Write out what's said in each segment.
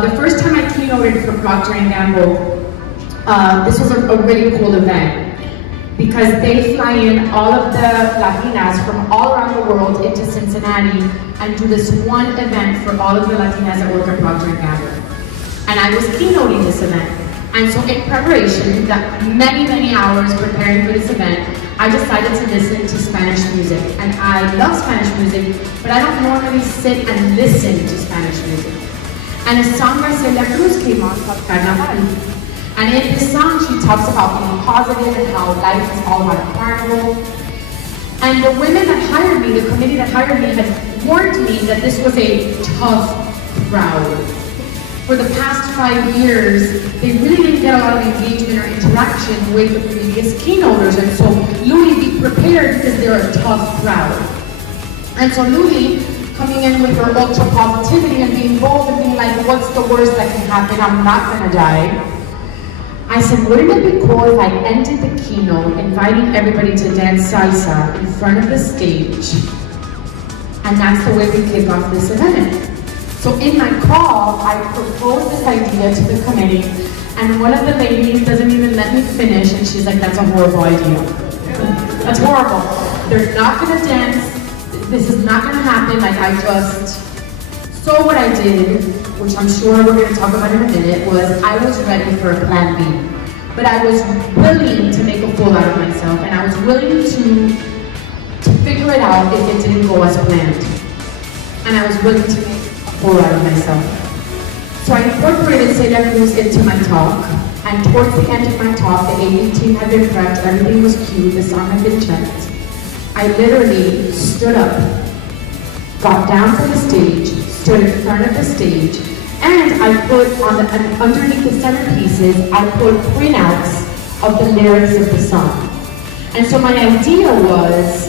The first time I keynoted for Procter & Gamble, this was a really cool event because they fly in all of the Latinas from all around the world into Cincinnati and do this one event for all of the Latinas that work at Procter & Gamble. And I was keynoting this event. And so in preparation, many hours preparing for this event, I decided to listen to Spanish music. And I love Spanish music, but I don't normally sit and listen to Spanish music. And a song by Celia Cruz came on called Carnaval. And in this song, she talks about being positive and how life is all about a carnival. And the women that hired me, the committee that hired me, had warned me that this was a tough crowd. For the past 5 years, they really didn't get a lot of engagement or interaction with the previous keynoters. And so Luly B prepared because they're a tough crowd. And so Luly, coming in with her ultra positivity and being bold and being like, what's the worst that can happen? I'm not gonna die. I said, wouldn't it be cool if I ended the keynote inviting everybody to dance salsa in front of the stage? And that's the way we kick off this event. So in my call, I proposed this idea to the committee, and one of the ladies doesn't even let me finish, and she's like, that's a horrible idea. That's horrible. They're not gonna dance. This is not gonna happen. So what I did, which I'm sure we're gonna talk about in a minute, was I was ready for a plan B. But I was willing to make a fool out of myself, and I was willing to figure it out if it didn't go as planned. And I was willing to make a fool out of myself. So I incorporated Celia Cruz into my talk, and towards the end of my talk, the AV team had been prepped, everything was cued, the song had been checked. I literally stood up, got down from the stage, stood in front of the stage, and I put underneath the centerpieces, I put printouts of the lyrics of the song. And so my idea was,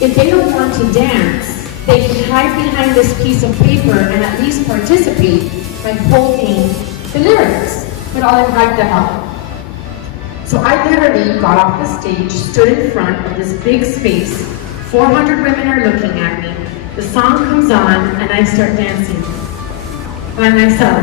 if they don't want to dance, they can hide behind this piece of paper and at least participate by holding the lyrics, but I'll invite them up. So I literally got off the stage, stood in front of this big space, 400 women are looking at me, the song comes on, and I start dancing by myself.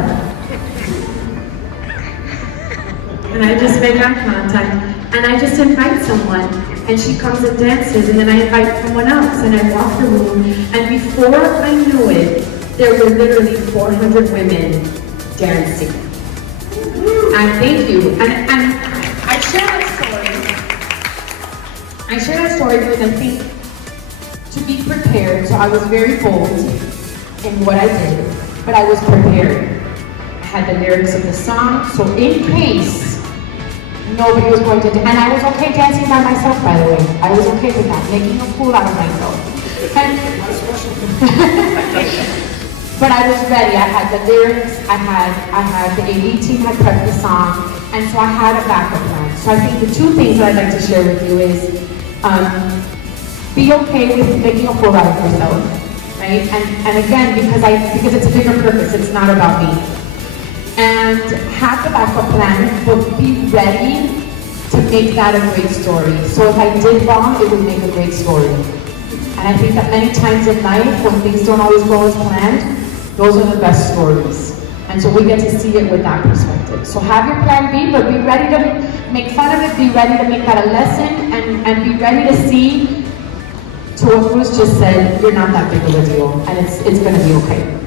And I just make eye contact, and I just invite someone, and she comes and dances, and then I invite someone else, and I walk the room, and before I knew it, there were literally 400 women dancing. And thank you. And I share that story because I think to be prepared, so I was very bold in what I did, but I was prepared. I had the lyrics of the song, so in case nobody was going to, and I was okay dancing by myself, by the way. I was okay with that, making a fool out of myself. But I was ready. I had the lyrics, I had the AV team had prepped the song, and so I had a backup plan. So I think the two things that I'd like to share with you is be okay with making a fool out of yourself, right? And again, because it's a bigger purpose, it's not about me. And have the backup plan, but be ready to make that a great story. So if I did wrong, it would make a great story. And I think that many times in life, when things don't always go as planned, those are the best stories. And so we get to see it with that perspective. So have your plan B, but be ready to make fun of it, be ready to make that a lesson, and be ready to see, to what Bruce just said, you're not that big of a deal, and it's gonna be okay.